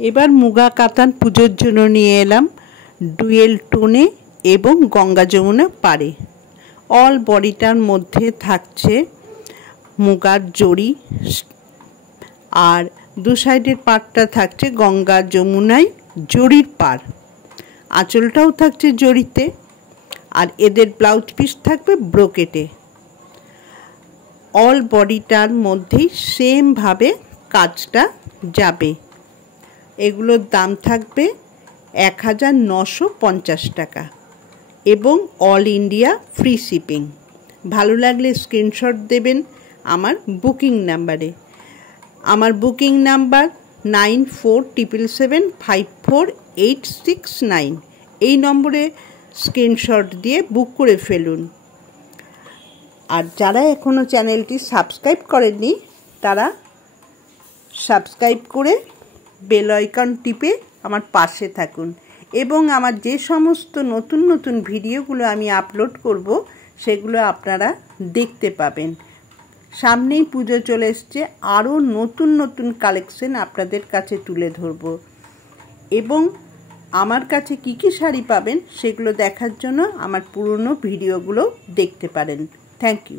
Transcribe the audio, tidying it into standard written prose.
এবার মুগা কাতান পুজোর জন্য নিয়ে এলাম ডুয়েল টোনে এবং গঙ্গা যমুনা পাড়ে। অল বডিটার মধ্যে থাকছে মুগার জড়ি আর দু সাইডের পাড়টা থাকছে গঙ্গা যমুনায় জড়ির পাড়। আঁচলটাও থাকছে জড়িতে আর এদের ব্লাউজ পিস থাকবে ব্রোকেটে। অল বডিটার মধ্যেই সেম ভাবে কাজটা যাবে। এগুলোর দাম থাকবে 1950 টাকা এবং অল ইন্ডিয়া ফ্রি শিপিং। ভালো লাগলে স্ক্রিনশট দেবেন আমার বুকিং নাম্বারে। আমার বুকিং নাম্বার 9477754869। এই নম্বরে স্ক্রিনশট দিয়ে বুক করে ফেলুন। আর যারা এখনও চ্যানেলটি সাবস্ক্রাইব করেননি তারা সাবস্ক্রাইব করে বেল আইকন টিপে আমার পাশে থাকুন এবং আমার যে সমস্ত নতুন নতুন ভিডিওগুলো আমি আপলোড করব সেগুলো আপনারা দেখতে পাবেন। সামনেই পুজো চলে এসছে, আরও নতুন নতুন কালেকশন আপনাদের কাছে তুলে ধরব এবং আমার কাছে কী কী শাড়ি পাবেন সেগুলো দেখার জন্য আমার পুরনো ভিডিওগুলো দেখতে পারেন। Thank you.